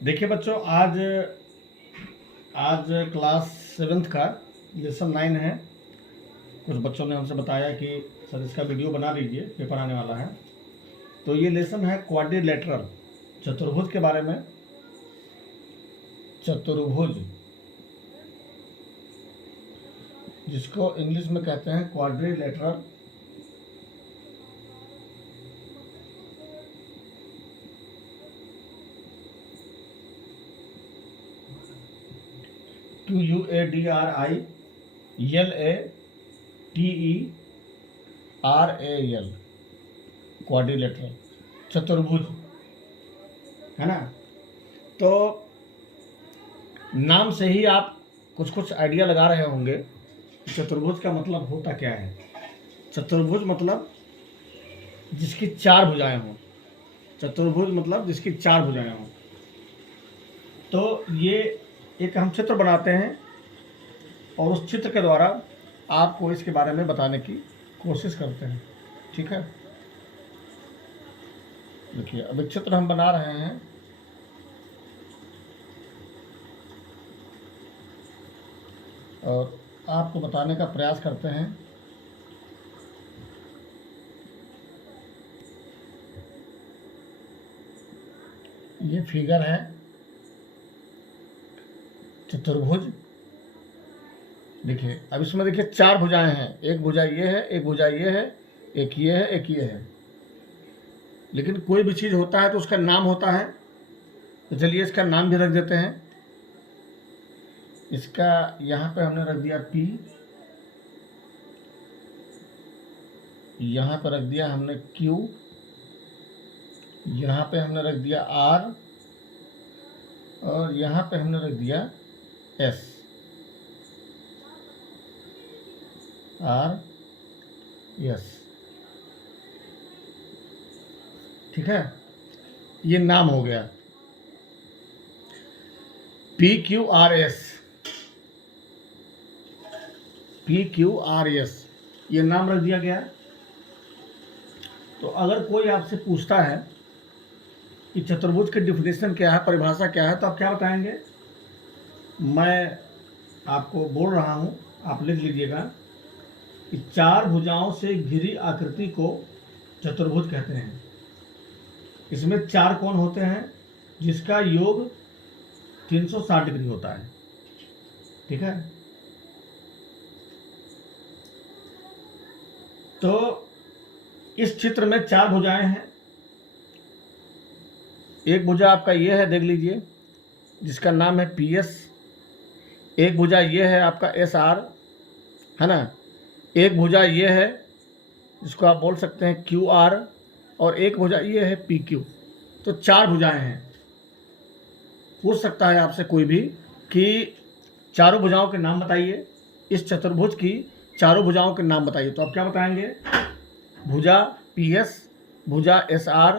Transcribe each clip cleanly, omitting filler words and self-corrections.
देखिए बच्चों, आज आज क्लास 7th का लेसन 9 है। कुछ बच्चों ने हमसे बताया कि सर इसका वीडियो बना दीजिए, पेपर आने वाला है। तो ये लेसन है क्वाड्रिलेटरल, चतुर्भुज के बारे में। चतुर्भुज, जिसको इंग्लिश में कहते हैं क्वाड्रिलेटरल। QUADRILATERAL, क्वाड्रिलेटरल, चतुर्भुज, है ना। तो नाम से ही आप कुछ कुछ आइडिया लगा रहे होंगे चतुर्भुज का मतलब होता क्या है। चतुर्भुज मतलब जिसकी 4 भुजाएं हों। चतुर्भुज मतलब जिसकी 4 भुजाएं हों। तो ये एक हम चित्र बनाते हैं और उस चित्र के द्वारा आपको इसके बारे में बताने की कोशिश करते हैं, ठीक है। देखिए, अब एक चित्र हम बना रहे हैं। और आपको बताने का प्रयास करते हैं। ये फिगर है चतुर्भुज। देखिए, अब इसमें देखिए 4 भुजाएं हैं। एक भुजा ये है, एक भुजा ये है, एक ये है, एक ये है। लेकिन कोई भी चीज़ होता है तो उसका नाम होता है। तो चलिए इसका नाम भी रख देते हैं। इसका यहाँ पे हमने रख दिया P, यहाँ पर रख दिया हमने Q, यहाँ पे हमने रख दिया R, और यहाँ पे हमने रख दिया S, R, S, ठीक है। ये नाम हो गया PQRS, PQRS, ये नाम रख दिया गया। तो अगर कोई आपसे पूछता है कि चतुर्भुज की डिफिनेशन क्या है, परिभाषा क्या है, तो आप क्या बताएंगे? मैं आपको बोल रहा हूँ, आप लिख लीजिएगा कि 4 भुजाओं से घिरी आकृति को चतुर्भुज कहते हैं। इसमें 4 कोण होते हैं जिसका योग 360 डिग्री होता है, ठीक है। तो इस चित्र में 4 भुजाएं हैं। एक भुजा आपका ये है, देख लीजिए, जिसका नाम है PS। एक भुजा ये है आपका SR, है ना। एक भुजा ये है जिसको आप बोल सकते हैं QR, और एक भुजा ये है PQ। तो 4 भुजाएं हैं। पूछ सकता है आपसे कोई भी कि चारों भुजाओं के नाम बताइए, इस चतुर्भुज की चारों भुजाओं के नाम बताइए। तो आप क्या बताएंगे? भुजा PS, भुजा SR,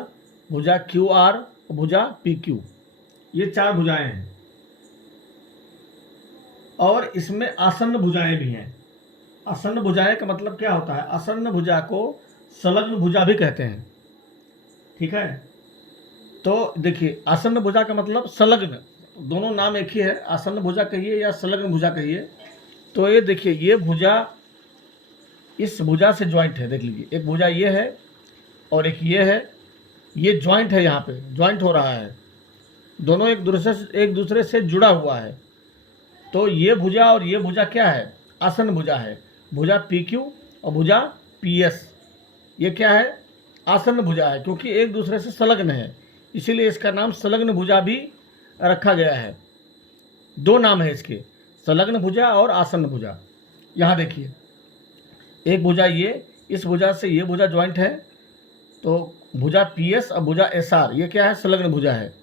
भुजा QR, भुजा PQ। ये 4 भुजाएं हैं। और इसमें आसन्न भुजाएं भी हैं। आसन्न भुजाएं का मतलब क्या होता है? आसन्न भुजा को संलग्न भुजा भी कहते हैं, ठीक है। तो देखिए, आसन्न भुजा का मतलब संलग्न, दोनों नाम एक ही है। आसन्न भुजा कहिए या संलग्न भुजा कहिए। तो ये देखिए, ये भुजा इस भुजा से ज्वाइंट है। देख लीजिए, एक भुजा ये है और एक ये है। ये ज्वाइंट है, यहाँ पे ज्वाइंट हो रहा है। दोनों एक दूसरे से जुड़ा हुआ है। तो ये भुजा और ये भुजा क्या है? आसन्न भुजा है। भुजा PQ और भुजा PS, ये क्या है? आसन्न भुजा है, क्योंकि एक दूसरे से संलग्न है, इसीलिए इसका नाम संलग्न भुजा भी रखा गया है। 2 नाम है इसके, संलग्न भुजा और आसन्न भुजा। यहाँ देखिए, एक भुजा ये, इस भुजा से ये भुजा ज्वाइंट है। तो भुजा PS और भुजा SR, ये क्या है? संलग्न भुजा है।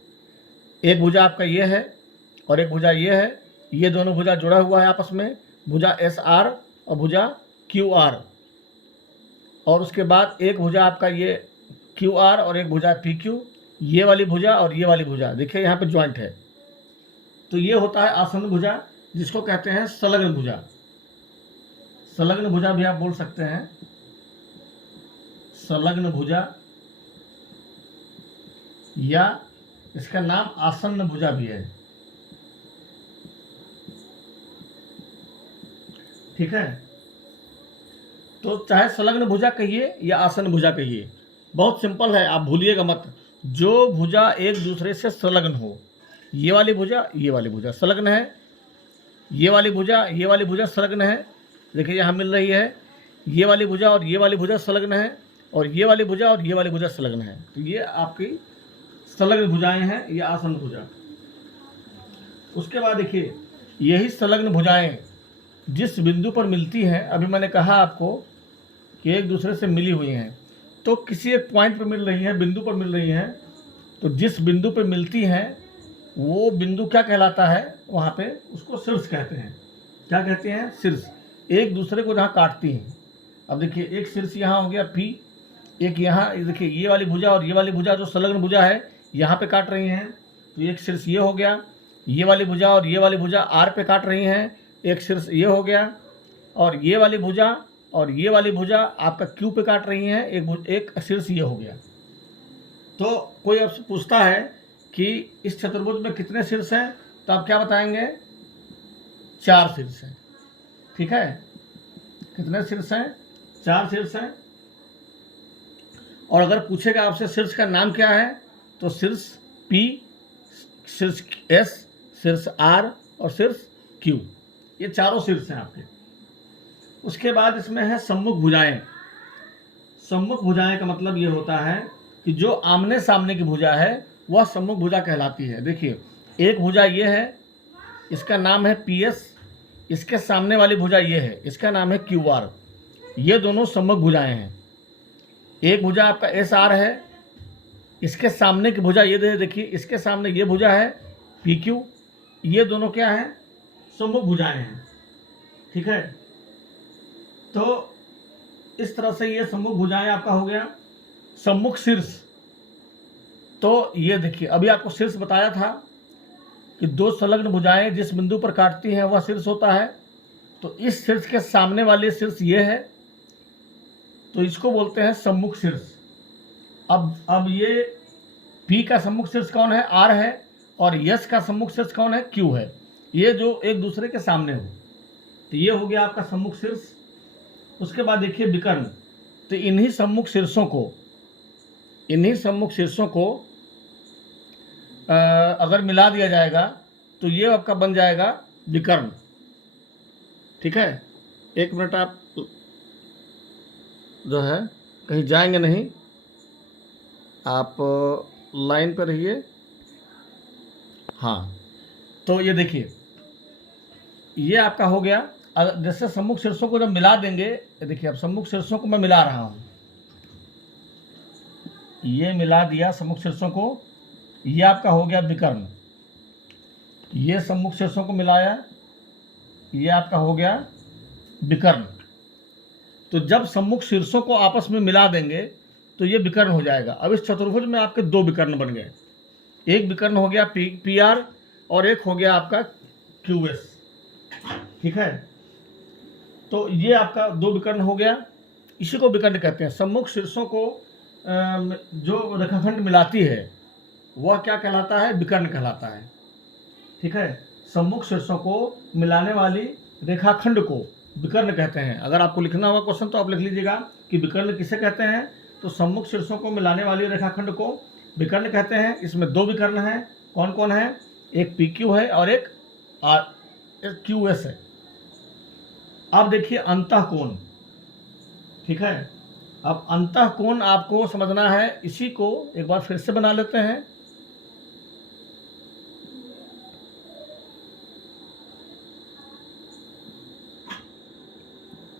एक भुजा आपका ये है और एक भुजा ये है। ये दोनों भुजा जुड़ा हुआ है आपस में, भुजा SR और भुजा QR। और उसके बाद एक भुजा आपका ये QR और एक भुजा PQ। ये वाली भुजा और ये वाली भुजा देखिए यहाँ पे ज्वाइंट है। तो ये होता है आसन्न भुजा, जिसको कहते हैं संलग्न भुजा। संलग्न भुजा भी आप बोल सकते हैं, संलग्न भुजा या इसका नाम आसन्न भुजा भी है। ठीक है, तो चाहे संलग्न भुजा कहिए या आसन्न भुजा कहिए, बहुत सिंपल है, आप भूलिएगा मत। जो भुजा एक दूसरे से संलग्न हो, ये वाली भुजा संलग्न है, ये वाली भुजा संलग्न है, देखिए यहाँ मिल रही है, ये वाली भुजा और ये वाली भुजा संलग्न है, और ये वाली भुजा और ये वाली भुजा संलग्न है। तो ये आपकी संलग्न भुजाएं हैं, ये आसन्न भुजा। उसके बाद देखिए, यही संलग्न भुजाएं जिस बिंदु पर मिलती हैं, अभी मैंने कहा आपको कि एक दूसरे से मिली हुई हैं, तो किसी एक पॉइंट पर मिल रही हैं, बिंदु पर मिल रही हैं, तो जिस बिंदु पर मिलती हैं वो बिंदु क्या कहलाता है, वहाँ पे उसको शीर्ष कहते हैं। क्या कहते हैं? शीर्ष। एक दूसरे को जहाँ काटती हैं। अब देखिए, एक शीर्ष यहाँ हो गया P, एक यहाँ, देखिए ये वाली भुजा और ये वाली भुजा जो संलग्न भुजा है यहाँ पे काट रही हैं, तो एक शीर्ष ये हो गया। ये वाली भुजा और ये वाली भुजा R पे काट रही हैं, एक शीर्ष ये हो गया। और ये वाली भुजा और ये वाली भुजा आपका Q पे काट रही हैं, एक शीर्ष ये हो गया। तो कोई आपसे पूछता है कि इस चतुर्भुज में कितने शीर्ष हैं, तो आप क्या बताएंगे? 4 शीर्ष हैं। ठीक है, कितने शीर्ष हैं? 4 शीर्ष हैं। और अगर पूछेगा आपसे शीर्ष का नाम क्या है, तो शीर्ष P, शीर्ष S, शीर्ष R और शीर्ष Q, ये चारों शीर्ष हैं आपके। उसके बाद इसमें है सम्मुख भुजाएं। सम्मुख भुजाएं का मतलब ये होता है कि जो आमने सामने की भुजा है वह सम्मुख भुजा कहलाती है। देखिए, एक भुजा ये है, इसका नाम है PS, इसके सामने वाली भुजा ये है, इसका नाम है QR। ये दोनों सम्मुख भुजाएं हैं। एक भुजा आपका SR है, इसके सामने की भुजा ये देखिए, इसके सामने ये भुजा है PQ। ये दोनों क्या हैं? सम्मुख भुजाएं हैं। ठीक है, तो इस तरह से ये सम्मुख भुजाएं आपका हो गया। सम्मुख शीर्ष, तो ये देखिए, अभी आपको शीर्ष बताया था कि 2 संलग्न भुजाएं जिस बिंदु पर काटती हैं वह शीर्ष होता है। तो इस शीर्ष के सामने वाले शीर्ष ये है, तो इसको बोलते हैं सम्मुख शीर्ष। अब ये P का सम्मुख शीर्ष कौन है? R है। और S का सम्मुख शीर्ष कौन है? Q है। ये जो एक दूसरे के सामने हो, तो ये हो गया आपका सम्मुख शीर्ष। उसके बाद देखिए विकर्ण, तो इन्हीं सम्मुख शीर्षों को अगर मिला दिया जाएगा तो ये आपका बन जाएगा विकर्ण। ठीक है, एक मिनट, आप जो है कहीं जाएंगे नहीं, आप लाइन पर रहिए। हाँ, तो ये देखिए, ये आपका हो गया। जैसे सम्मुख शीर्षों को जब मिला देंगे, देखिए अब सम्मुख शीर्षों को मैं मिला रहा हूँ, ये मिला दिया सम्मुख शीर्षों को, ये आपका हो गया विकर्ण। ये सम्मुख शीर्षों को मिलाया, ये आपका हो गया विकर्ण। तो जब सम्मुख शीर्षों को आपस में मिला देंगे तो ये विकर्ण हो जाएगा। अब इस चतुर्भुज में आपके 2 विकर्ण बन गए। एक विकर्ण हो गया PR और एक हो गया आपका QS। ठीक है, तो ये आपका 2 विकर्ण हो गया। इसी को विकर्ण कहते हैं। सम्मुख शीर्षों को जो रेखाखंड मिलाती है वह क्या कहलाता है? विकर्ण कहलाता है। ठीक है, सम्मुख शीर्षों को मिलाने वाली रेखाखंड को विकर्ण कहते हैं। अगर आपको लिखना होगा क्वेश्चन तो आप लिख लीजिएगा कि विकर्ण किसे कहते हैं। तो सम्मुख शीर्षों को मिलाने वाली रेखाखंड को विकर्ण कहते हैं। इसमें 2 विकर्ण हैं। कौन कौन है? एक PQ है और एक QS है। अब देखिए अंतःकोण। ठीक है, अब अंतःकोण आपको समझना है। इसी को एक बार फिर से बना लेते हैं।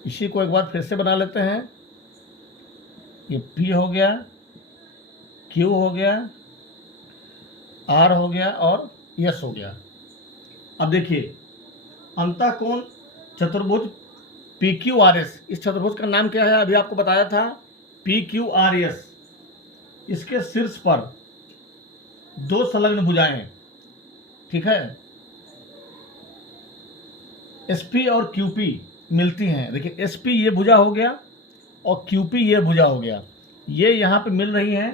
इसी को एक बार फिर से बना लेते हैं। ये P हो गया, Q हो गया, R हो गया और S हो गया। अब देखिए अंतःकोण चतुर्भुज PQRS, इस चतुर्भुज का नाम क्या है? अभी आपको बताया था PQRS। इसके शीर्ष पर 2 संलग्न भुजाएं, ठीक है, SP और QP मिलती हैं। देखिए SP ये भुजा हो गया और QP ये भुजा हो गया। ये यहाँ पे मिल रही हैं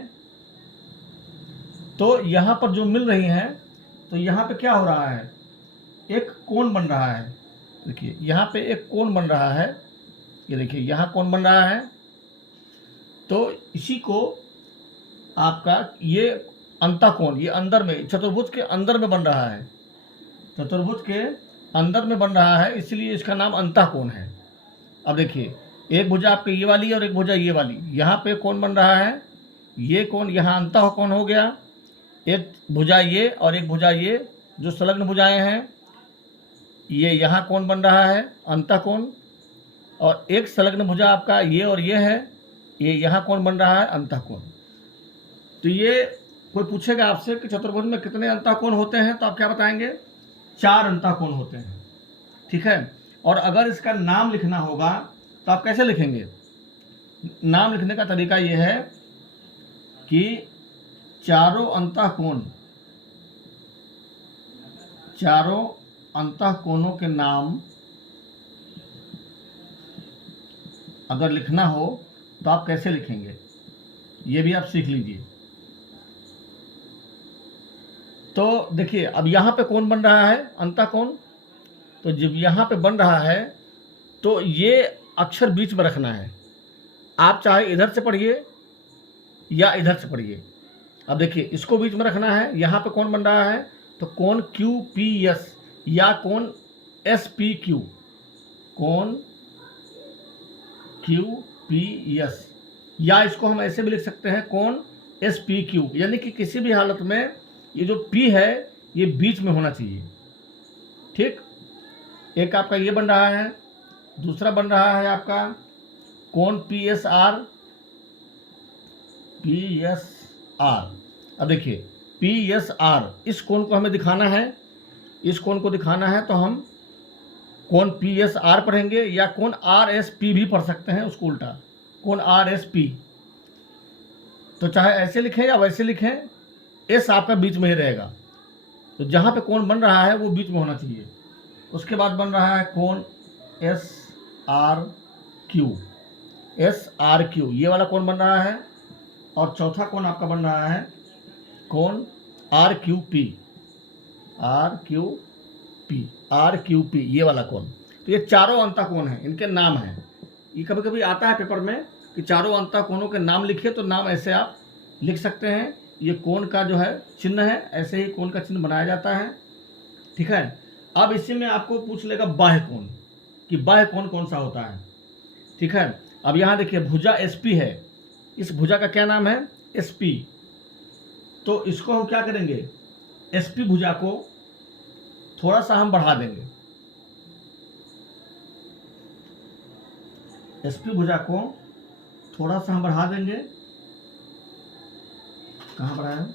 तो यहाँ पर जो मिल रही हैं, तो यहाँ पे क्या हो रहा है, एक कोण बन रहा है। देखिए यहाँ पे एक कोण बन रहा है, ये देखिए यहाँ कोण बन रहा है। तो इसी को आपका ये अंतःकोण, ये अंदर में चतुर्भुज के अंदर में बन रहा है, चतुर्भुज के अंदर में बन रहा है, इसलिए इसका नाम अंतःकोण है। अब देखिए एक भुजा आपकी ये वाली और एक भुजा ये वाली, यहाँ पे कोण बन रहा है, ये कोण यहाँ अंतःकोण हो गया। एक भुजा ये और एक भुजा ये जो संलग्न भुजाएं हैं, ये यहाँ कोण बन रहा है अंतःकोण, और एक संलग्न भुजा आपका ये और ये है, ये यहाँ कोण बन रहा है अंतःकोण। तो ये कोई पूछेगा आपसे कि चतुर्भुज में कितने अंतःकोण होते हैं, तो आप क्या बताएंगे, 4 अंतःकोण होते हैं। ठीक है। और अगर इसका नाम लिखना होगा तो आप कैसे लिखेंगे? नाम लिखने का तरीका ये है कि चारों अंतःकोणों के नाम अगर लिखना हो तो आप कैसे लिखेंगे, ये भी आप सीख लीजिए। तो देखिए अब यहाँ पे कोण बन रहा है अंतःकोण, तो जब यहाँ पे बन रहा है तो ये अक्षर बीच में रखना है। आप चाहे इधर से पढ़िए या इधर से पढ़िए। अब देखिए इसको बीच में रखना है, यहाँ पे कोण बन रहा है, तो कोण QPS या कोण SPQ, कोण QPS, या इसको हम ऐसे भी लिख सकते हैं कोण SPQ, यानी कि किसी भी हालत में ये जो P है ये बीच में होना चाहिए। ठीक। एक आपका ये बन रहा है, दूसरा बन रहा है आपका कोण PSR। अब देखिए PSR, इस कोण को हमें दिखाना है, इस कोण को दिखाना है तो हम कोण PSR पढ़ेंगे, या कोण RSP भी पढ़ सकते हैं, उसको उल्टा कोण RSP। तो चाहे ऐसे लिखें या वैसे लिखें, एस आपका बीच में ही रहेगा। तो जहाँ पे कोण बन रहा है वो बीच में होना चाहिए। उसके बाद बन रहा है कोण SRQ, ये वाला कोण बन रहा है। और चौथा कोण आपका बन रहा है कोण RQP, ये वाला कोण। तो ये चारों अंतःकोण हैं, इनके नाम हैं। ये कभी कभी आता है पेपर में कि चारों अंतःकोणों के नाम लिखिए, तो नाम ऐसे आप लिख सकते हैं। ये कोण का जो है चिन्ह है, ऐसे ही कोण का चिन्ह बनाया जाता है। ठीक है। अब इसी में आपको पूछ लेगा बाह्य कोण, कि बाह्य कोण कौन सा होता है। ठीक है। अब यहाँ देखिए भुजा SP है, इस भुजा का क्या नाम है, SP। तो इसको हम क्या करेंगे, SP भुजा को थोड़ा सा हम बढ़ा देंगे, SP भुजा को थोड़ा सा हम बढ़ा देंगे। कहाँ बढ़ाया,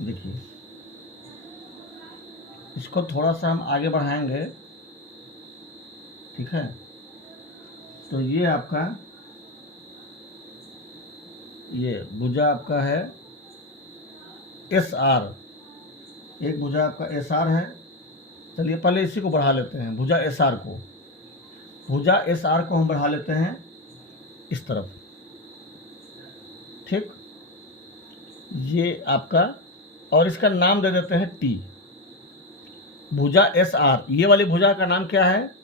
देखिए इसको थोड़ा सा हम आगे बढ़ाएंगे। ठीक है। तो ये आपका ये भुजा आपका है SR, एक भुजा आपका SR है। चलिए पहले इसी को बढ़ा लेते हैं, भुजा SR को, भुजा SR को हम बढ़ा लेते हैं इस तरफ। ठीक। ये आपका, और इसका नाम दे देते हैं T, भुजा SR। ये वाली भुजा का नाम क्या है,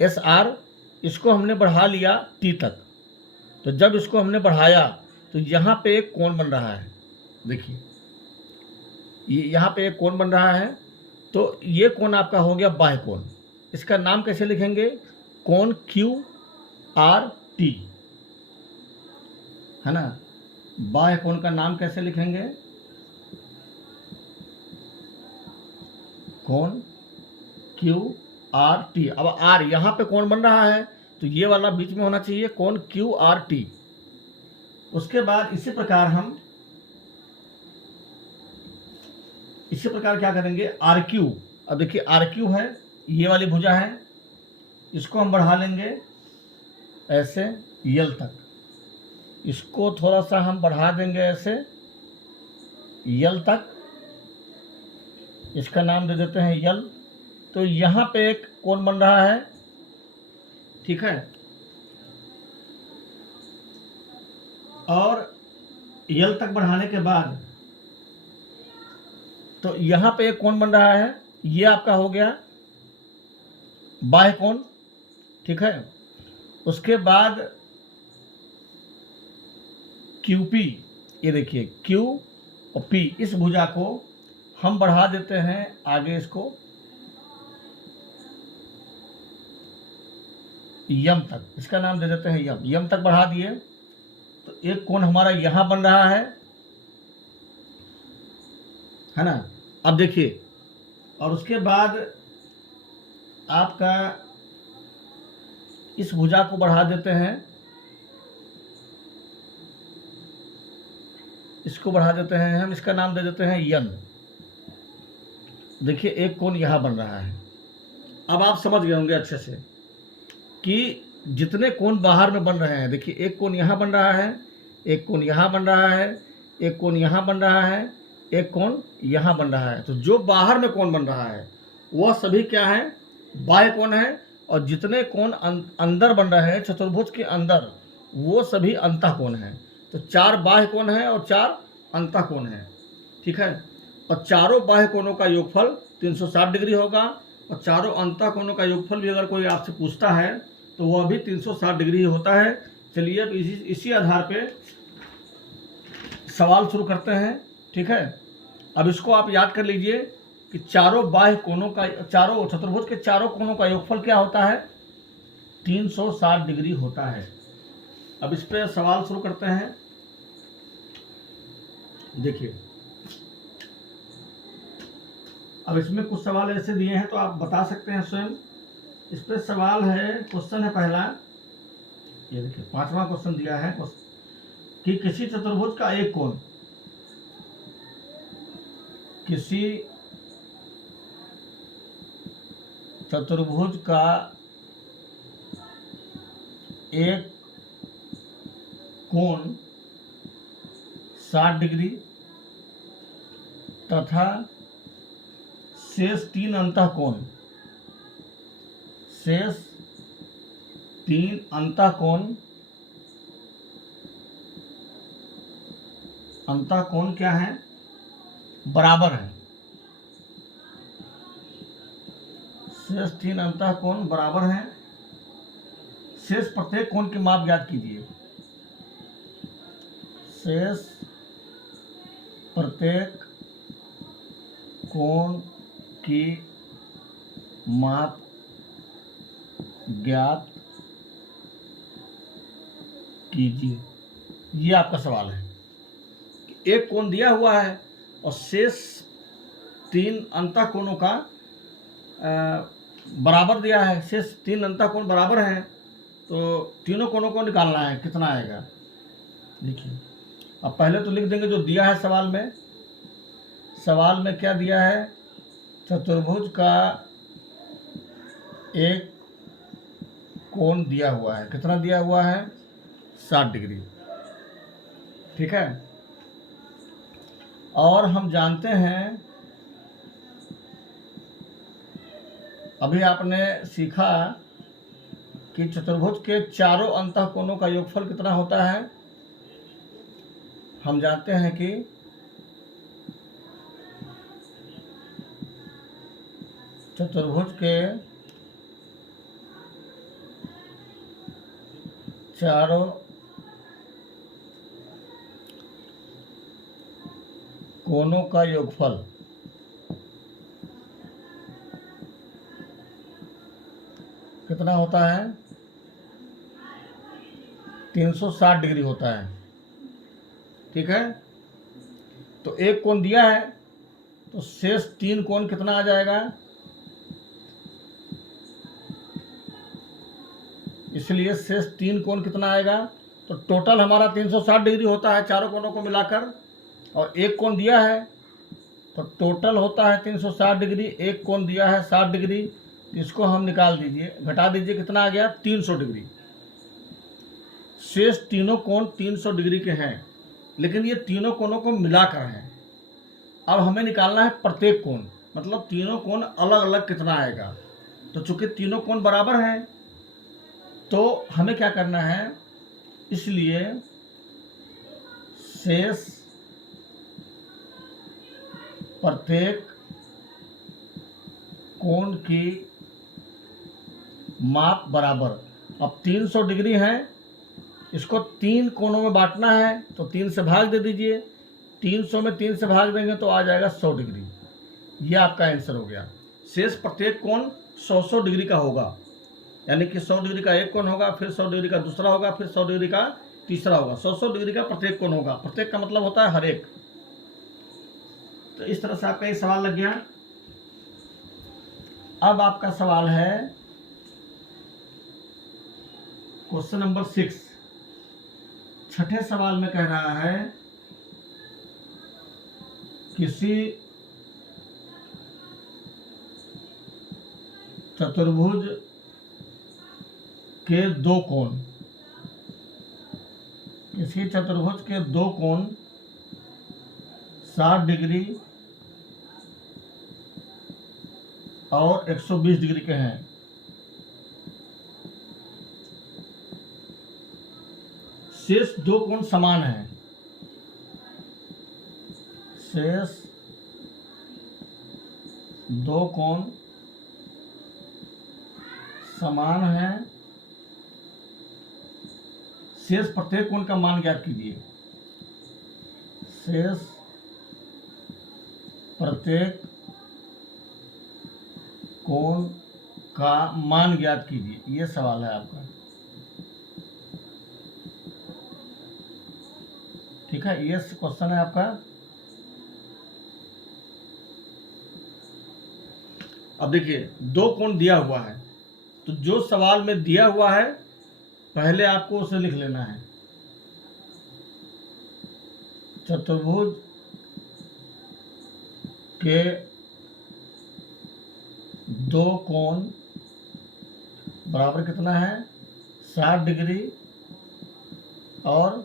SR। इसको हमने बढ़ा लिया T तक। तो जब इसको हमने बढ़ाया तो यहाँ पे एक कोण बन रहा है, देखिए ये यहाँ पे एक कोण बन रहा है। तो ये कोण आपका हो गया बाह्य कोण। इसका नाम कैसे लिखेंगे, कोण QRT, है ना। बाह्य कोण का नाम कैसे लिखेंगे, कोण QRT। अब R यहाँ पे कोण बन रहा है, तो ये वाला बीच में होना चाहिए, कोण QRT। उसके बाद इसी प्रकार क्या करेंगे, RQ। अब देखिए RQ है, ये वाली भुजा है, इसको हम बढ़ा लेंगे ऐसे यल तक। इसको थोड़ा सा हम बढ़ा देंगे ऐसे यल तक, इसका नाम दे देते हैं यल। तो यहाँ पे एक कोण बन रहा है। ठीक है। और यल तक बढ़ाने के बाद तो यहाँ पे एक कोण बन रहा है, ये आपका हो गया बाह्य कोण, ठीक है। उसके बाद QP, ये देखिए Q और P, इस भुजा को हम बढ़ा देते हैं आगे, इसको यम तक, इसका नाम दे देते हैं यम। यम तक बढ़ा दिए तो एक कोण हमारा यहां बन रहा है ना। अब देखिए, और उसके बाद आपका इस भुजा को बढ़ा देते हैं, इसको बढ़ा देते हैं हम, इसका नाम दे देते हैं यन। देखिए एक कोण यहां बन रहा है। अब आप समझ गए होंगे अच्छे से कि जितने कोण बाहर में बन रहे हैं, देखिए एक कोण यहाँ बन रहा है, एक कोण यहाँ बन रहा है, एक कोण यहाँ बन रहा है, एक कोण यहाँ बन रहा है। तो जो बाहर में कोण बन रहा है वह सभी क्या है, बाह्य कोण है। और जितने कोण अंदर बन रहे हैं चतुर्भुज के अंदर, वो सभी अंतः कोण हैं। तो 4 बाह्य कोण हैं और 4 अंतः कोण हैं, ठीक है। और चारों बाह्य कोणों का योगफल 360 डिग्री होगा, और चारों अंतः कोणों का योगफल भी अगर कोई आपसे पूछता है तो वह भी 360 डिग्री होता है। चलिए अब इसी आधार पे सवाल शुरू करते हैं, ठीक है। अब इसको आप याद कर लीजिए कि चारों बाह्य कोणों का, चारों चतुर्भुज के चारों कोणों का योगफल क्या होता है, 360 डिग्री होता है। अब इस पे सवाल शुरू करते हैं। देखिए अब इसमें कुछ सवाल ऐसे दिए हैं तो आप बता सकते हैं स्वयं। इस पे सवाल है, क्वेश्चन है पहला, ये देखिए 5वां क्वेश्चन दिया है कि किसी चतुर्भुज का एक कोण, किसी चतुर्भुज का एक कोण 60 डिग्री तथा शेष 3 अंतः कोण, शेष 3 अंतः कोण क्या है, बराबर है। शेष 3 अंतः कोण बराबर हैं। शेष प्रत्येक कोण की माप ज्ञात कीजिए। शेष प्रत्येक कोण की माप ज्ञात कीजिए, ये आपका सवाल है। एक कोण दिया हुआ है और शेष 3 अंतः कोणों का बराबर दिया है, शेष 3 अंतः कोण बराबर हैं, तो तीनों कोणों को निकालना है, कितना आएगा। देखिए अब पहले तो लिख देंगे जो दिया है सवाल में। सवाल में क्या दिया है, चतुर्भुज का एक कोण दिया हुआ है, कितना दिया हुआ है, 60 डिग्री, ठीक है। और हम जानते हैं, अभी आपने सीखा कि चतुर्भुज के चारों अंतः कोणों का योगफल कितना होता है। हम जानते हैं कि चतुर्भुज के चारों कोणों का योगफल कितना होता है, 360 डिग्री होता है, ठीक है। तो एक कोण दिया है तो शेष 3 कोण कितना आ जाएगा, इसलिए शेष 3 कोण कितना आएगा, तो टोटल हमारा 360 डिग्री होता है चारों कोणों को मिलाकर। और एक कोण दिया है तो टोटल होता है 360 डिग्री, एक कोण दिया है 60 डिग्री, इसको हम निकाल दीजिए, घटा दीजिए, कितना आ गया, 300 डिग्री। शेष तीनों कोण 300 डिग्री के हैं, लेकिन ये तीनों कोणों को मिलाकर हैं। अब हमें निकालना है प्रत्येक कोण, मतलब तीनों कोण अलग अलग कितना आएगा। तो चूंकि तीनों कोण बराबर हैं तो हमें क्या करना है, इसलिए शेष प्रत्येक कोण की माप बराबर। अब 300 डिग्री है, इसको 3 कोणों में बांटना है, तो 3 से भाग दे दीजिए। 300 में 3 से भाग देंगे तो आ जाएगा 100 डिग्री। ये आपका आंसर हो गया। शेष प्रत्येक कोण 100 डिग्री का होगा, यानी कि 100 डिग्री का एक कोण होगा, फिर 100 डिग्री का दूसरा होगा, फिर 100 डिग्री का तीसरा होगा। 100 डिग्री का प्रत्येक कोण होगा। प्रत्येक का मतलब होता है हर एक। तो इस तरह से आपका ये सवाल लग गया। अब आपका सवाल है क्वेश्चन नंबर 6। छठे सवाल में कह रहा है किसी चतुर्भुज के दो कोण, किसी चतुर्भुज के दो कोण 60 डिग्री और 120 डिग्री के हैं। शेष दो कोण समान हैं। शेष दो कोण समान हैं। शेष प्रत्येक कोण का मान ज्ञात कीजिए। शेष प्रत्येक कोण का मान ज्ञात कीजिए, ये सवाल है आपका। ठीक है, ये क्वेश्चन है आपका। अब देखिए, दो कोण दिया हुआ है, तो जो सवाल में दिया हुआ है पहले आपको उसे लिख लेना है। चतुर्भुज के दो कोण बराबर कितना है? 60 डिग्री और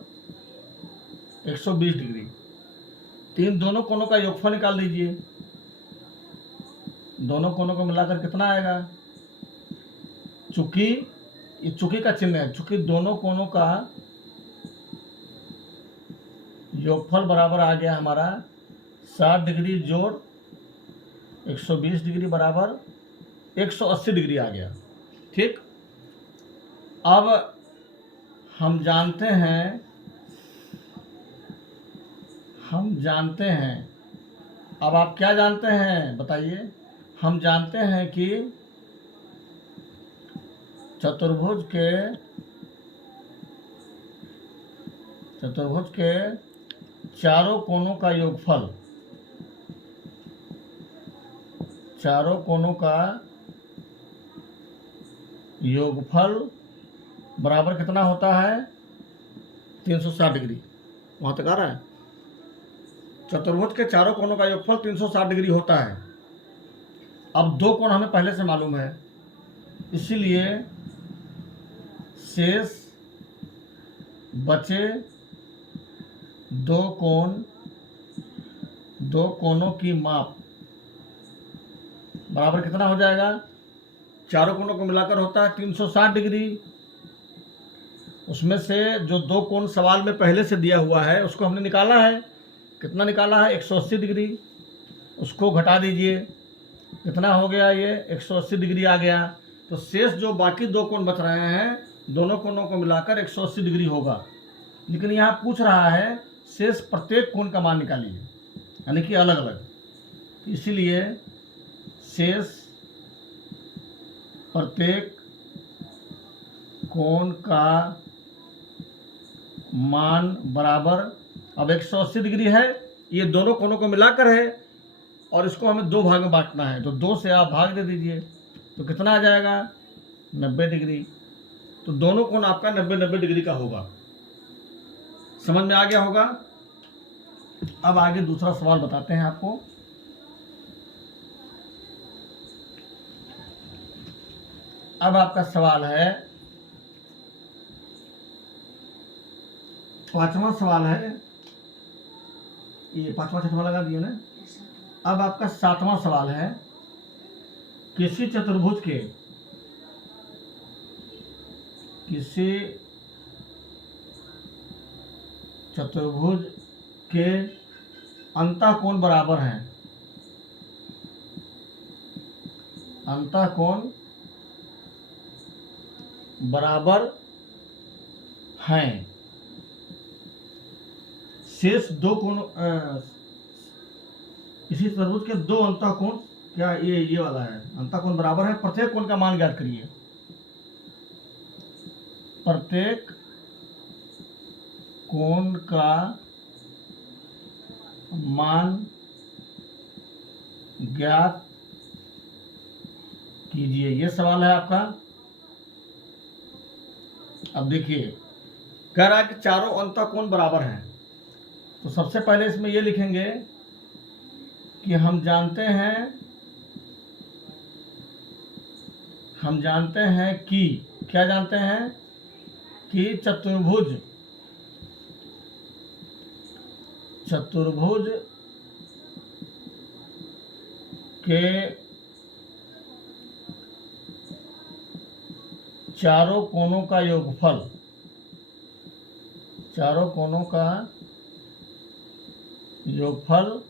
120 डिग्री। दोनों कोणों का योगफल निकाल दीजिए। दोनों कोणों को मिलाकर कितना आएगा? चूंकि ये चूंकि का चिन्ह है, चूंकि दोनों कोणों का योगफल बराबर आ गया हमारा 60 डिग्री जोड़ 120 डिग्री बराबर 180 डिग्री आ गया। ठीक, अब हम जानते हैं, अब आप क्या जानते हैं बताइए? हम जानते हैं कि चतुर्भुज के चारों कोणों का योगफल, चारों कोणों का योगफल बराबर कितना होता है? 360 डिग्री। वहाँ तक आ रहा है? चतुर्भुज के चारों कोणों का योगफल 360 डिग्री होता है। अब दो कोण हमें पहले से मालूम है, इसीलिए शेष बचे दो कोणों की माप बराबर कितना हो जाएगा? चारों कोणों को मिलाकर होता है 360 डिग्री। उसमें से जो दो कोण सवाल में पहले से दिया हुआ है उसको हमने निकाला है। कितना निकाला है? 180 डिग्री। उसको घटा दीजिए, कितना हो गया? ये 180 डिग्री आ गया। तो शेष जो बाकी दो कोण बच रहे हैं, दोनों कोणों को मिलाकर 180 डिग्री होगा। लेकिन यहाँ पूछ रहा है शेष प्रत्येक कोण का मान निकालिए, यानी कि अलग अलग। इसीलिए शेष प्रत्येक कोण का मान बराबर, अब 180 डिग्री है, ये दोनों कोणों को मिलाकर है और इसको हमें दो भाग में बांटना है, तो 2 से आप भाग दे दीजिए तो कितना आ जाएगा? 90 डिग्री। तो दोनों कोण आपका 90-90 डिग्री का होगा। समझ में आ गया होगा? अब आगे दूसरा सवाल बताते हैं आपको। अब आपका सवाल है, पांचवा सवाल है, ये पांचवा छठवा लगा दिया ना। अब आपका 7वां सवाल है, किसी चतुर्भुज के अंतःकोण बराबर हैं, अंतःकोण बराबर हैं, शेष दो कोण इसी त्रिभुज के दो अंतःकोण, क्या ये वाला है, अंतःकोण बराबर है, प्रत्येक कोण का मान ज्ञात करिए। प्रत्येक कोण का मान ज्ञात कीजिए, ये सवाल है आपका। अब देखिए, कह रहा है कि चारों अंतःकोण बराबर हैं, तो सबसे पहले इसमें ये लिखेंगे कि हम जानते हैं कि, क्या जानते हैं कि चतुर्भुज के चारों कोणों का योगफल, चारों कोणों का योगफल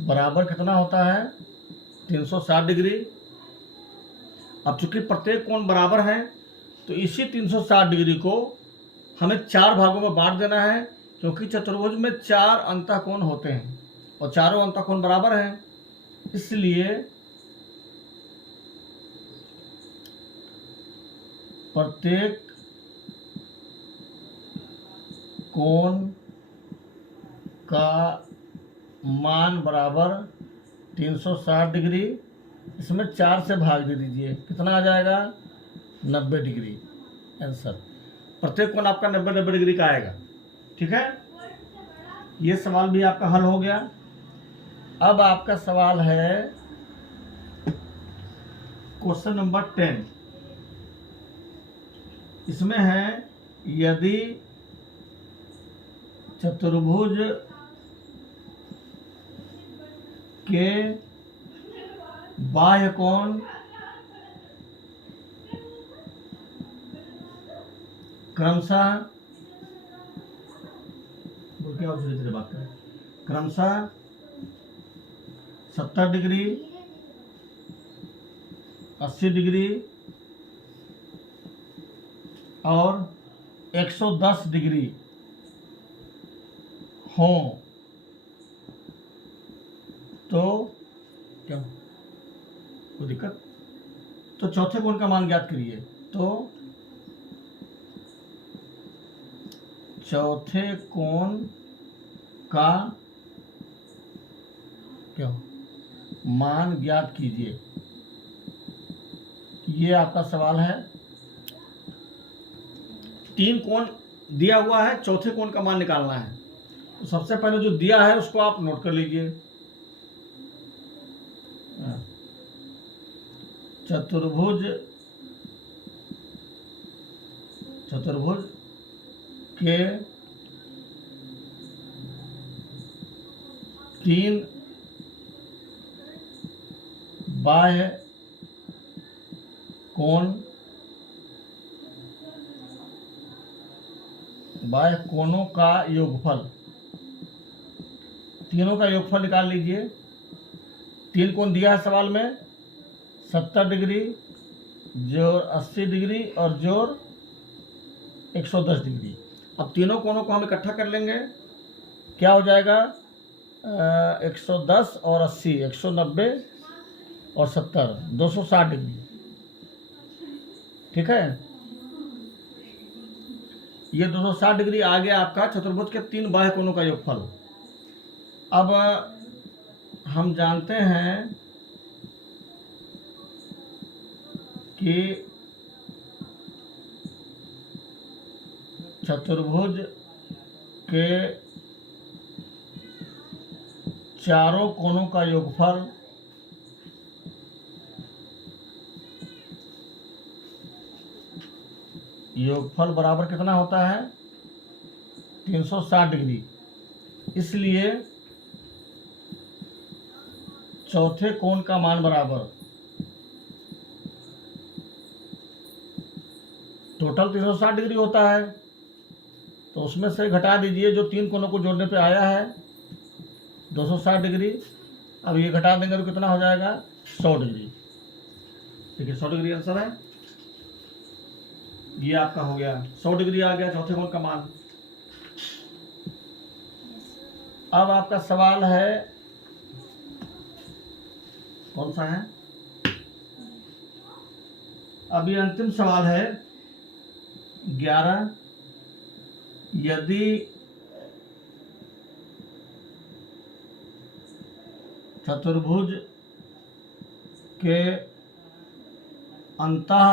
बराबर कितना होता है, 360 डिग्री। अब चूंकि प्रत्येक कोण बराबर है, तो इसी 360 डिग्री को हमें 4 भागों में बांट देना है, क्योंकि चतुर्भुज में 4 अंतःकोण होते हैं और चारों अंतःकोण बराबर हैं। इसलिए प्रत्येक कोण का मान बराबर 360 डिग्री, इसमें 4 से भाग दे दीजिए, कितना आ जाएगा, 90 डिग्री। आंसर प्रत्येक कोण आपका 90 डिग्री का आएगा। ठीक है, ये सवाल भी आपका हल हो गया। अब आपका सवाल है क्वेश्चन नंबर 10। इसमें है, यदि चतुर्भुज के बाह्य कोण क्रमशः, क्या धीरे धीरे बात करें, क्रमशः 70 डिग्री, 80 डिग्री और 110 डिग्री हों, तो क्या कोई दिक्कत, तो चौथे कोण का मान ज्ञात करिए। तो चौथे कोण का क्या मान ज्ञात कीजिए, ये आपका सवाल है। 3 कोण दिया हुआ है, चौथे कोण का मान निकालना है। तो सबसे पहले जो दिया है उसको आप नोट कर लीजिए। चतुर्भुज के 3 बाह्य कोणों का योगफल, तीनों का योगफल निकाल लीजिए। 3 कोण दिया है सवाल में, 70 डिग्री, जोड़ 80 डिग्री और जोड़ 110 डिग्री। अब तीनों कोणों को हम इकट्ठा कर लेंगे, क्या हो जाएगा, 110 और 80, 190 और 70, 260 डिग्री। ठीक है, ये 260 डिग्री आ गया आपका चतुर्भुज के 3 बाह्य कोणों का योगफल। अब हम जानते हैं कि चतुर्भुज के चारों कोणों का योगफल बराबर कितना होता है, 360 डिग्री। इसलिए चौथे कोण का मान बराबर, टोटल 360 डिग्री होता है, तो उसमें से घटा दीजिए जो 3 कोनों को जोड़ने पे आया है 260 डिग्री। अब ये घटा देंगे तो कितना हो जाएगा 100 डिग्री। ठीक है, 100 डिग्री आंसर है। ये आपका हो गया 100 डिग्री आ गया चौथे कोण का मान। अब आपका सवाल है कौन सा है? अभी अंतिम सवाल है 11। यदि चतुर्भुज के अंतः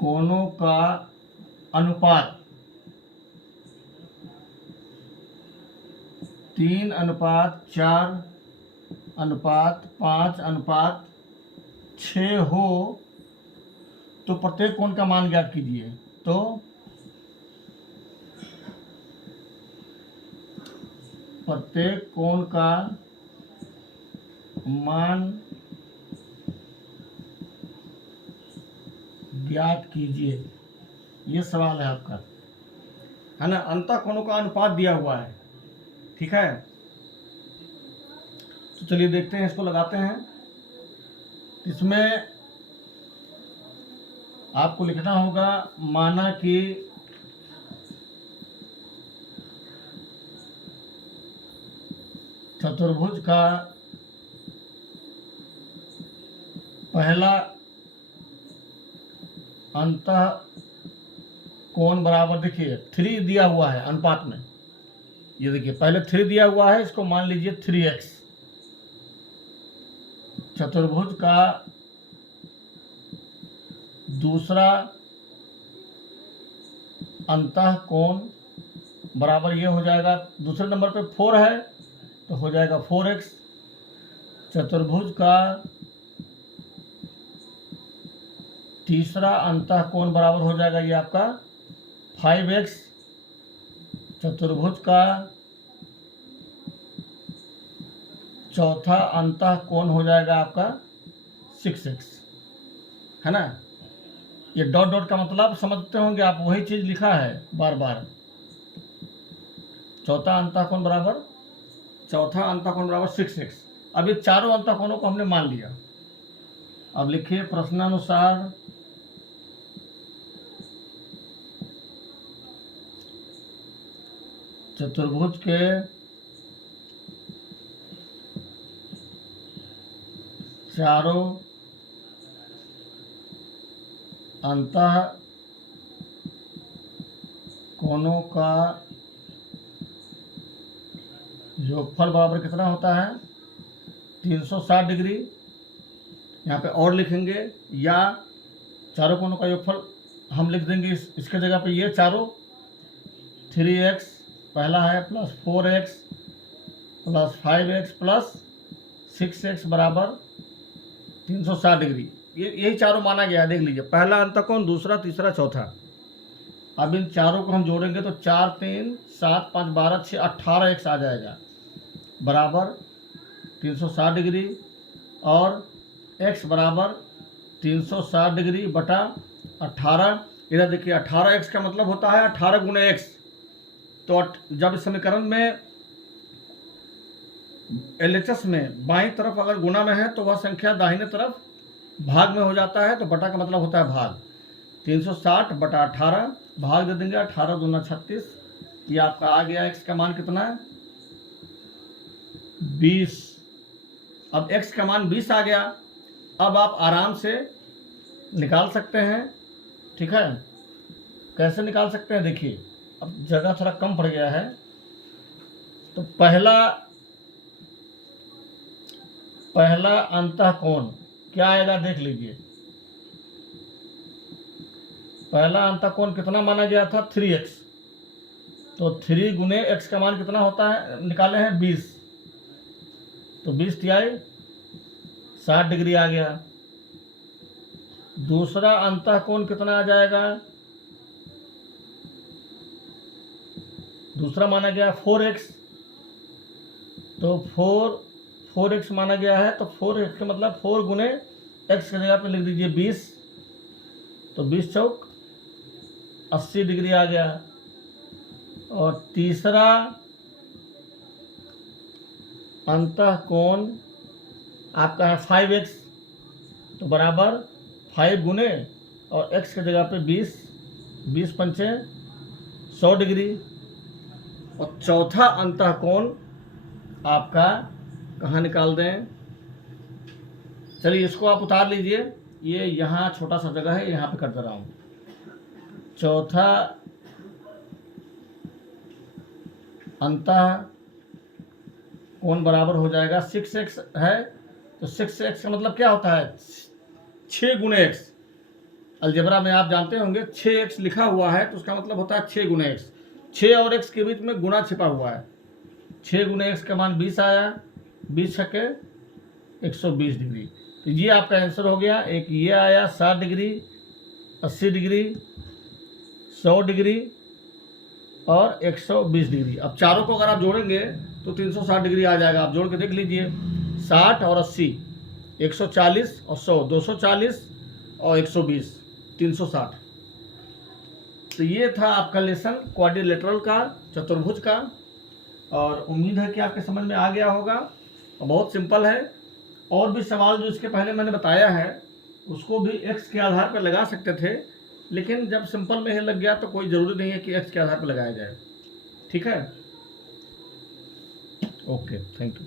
कोणों का अनुपात 3:4:5:6 हो तो प्रत्येक कोण का मान ज्ञात कीजिए। तो प्रत्येक कोण का मान ज्ञात कीजिए, ये सवाल है आपका, है ना। अंतः कोणों का अनुपात दिया हुआ है, ठीक है। तो चलिए देखते हैं, इसको लगाते हैं। इसमें आपको लिखना होगा माना कि चतुर्भुज का पहला अंतः कोण बराबर, देखिए 3 दिया हुआ है अनुपात में, ये देखिए पहले 3 दिया हुआ है, इसको मान लीजिए 3x। चतुर्भुज का दूसरा अंतः कोण बराबर ये हो जाएगा, दूसरे नंबर पे 4 है तो हो जाएगा 4x। चतुर्भुज का तीसरा अंतः कोण बराबर हो जाएगा ये आपका 5x। चतुर्भुज का चौथा अंतः कोण हो जाएगा आपका 6x, है ना। ये डॉट डॉट का मतलब समझते होंगे आप, वही चीज लिखा है बार बार। चौथा अंतः कोण बराबर 6x। अब ये चारों अंतः कोणों को हमने मान लिया। अब लिखिए प्रश्नानुसार चतुर्भुज के चारों अंतः कोणों का योगफल बराबर कितना होता है 360 डिग्री। यहाँ पे और लिखेंगे, या चारों कोणों का योगफल हम लिख देंगे इसके जगह पे ये चारों 3x पहला है plus 4x plus 5x plus 6x बराबर 360 डिग्री। यही चारों माना गया है, देख लीजिए, पहला अंतः कोण, दूसरा, तीसरा, चौथा। अब इन चारों को हम जोड़ेंगे तो 4 3 7 5 12 6 18x आ जाएगा बराबर 360 डिग्री, और x बराबर 360 डिग्री बटा 18। इधर देखिए 18x का मतलब होता है 18 गुणे x। तो जब इस समीकरण में LHS में बाईं तरफ अगर गुणा में है तो वह संख्या दाहिने तरफ भाग में हो जाता है, तो बटा का मतलब होता है भाग। 360 बटा 18 भाग दे देंगे, 18 दूना 36। ये आपका आ गया x का मान कितना है 20। अब x का मान 20 आ गया। अब आप आराम से निकाल सकते हैं, ठीक है। कैसे निकाल सकते हैं देखिए, अब जगह थोड़ा कम पड़ गया है, तो पहला अंतः कोण क्या आएगा देख लीजिए। पहला अंतः कोण कितना माना गया था 3x, तो 3 गुने x का मान कितना होता है निकाले हैं 20, तो 20 तिहाई 60 डिग्री आ गया। दूसरा अंतः कोण कितना आ जाएगा, दूसरा माना गया 4x, तो 4x माना गया है, तो 4x का मतलब 4 गुने x की जगह पे लिख दीजिए 20, तो 20 चौक 80 डिग्री आ गया। और तीसरा अंतः कोण आपका है 5x, तो बराबर 5 गुने और x की जगह पे 20, 20 पंचे 100 डिग्री। और चौथा अंतः कोण आपका कहाँ निकाल दें, चलिए इसको आप उतार लीजिए, ये यहाँ छोटा सा जगह है, यहाँ पे कर दे रहा हूँ। चौथा अंतः कोण बराबर हो जाएगा 6x है, तो 6x का मतलब क्या होता है, 6 गुने x। अलजेब्रा में आप जानते होंगे 6x लिखा हुआ है तो उसका मतलब होता है 6 गुने x। 6 और x के बीच में गुना छिपा हुआ है। 6 गुने x का मान 20 आया, 20 छक्के 120 डिग्री। तो ये आपका आंसर हो गया। एक ये आया 60 डिग्री, 80 डिग्री, 100 डिग्री और 120 डिग्री। अब चारों को अगर आप जोड़ेंगे तो 360 डिग्री आ जाएगा। आप जोड़ के देख लीजिए, 60 और 80, 140 और 100, 240 और 120, 360। तो ये था आपका लेसन क्वाड्रिलेटरल का, चतुर्भुज का। और उम्मीद है कि आपके समझ में आ गया होगा। और बहुत सिंपल है। और भी सवाल जो इसके पहले मैंने बताया है उसको भी एक्स के आधार पर लगा सकते थे, लेकिन जब सिंपल में ही लग गया तो कोई ज़रूरी नहीं है कि एक्स के आधार पर लगाया जाए। ठीक है, ओके, थैंक यू।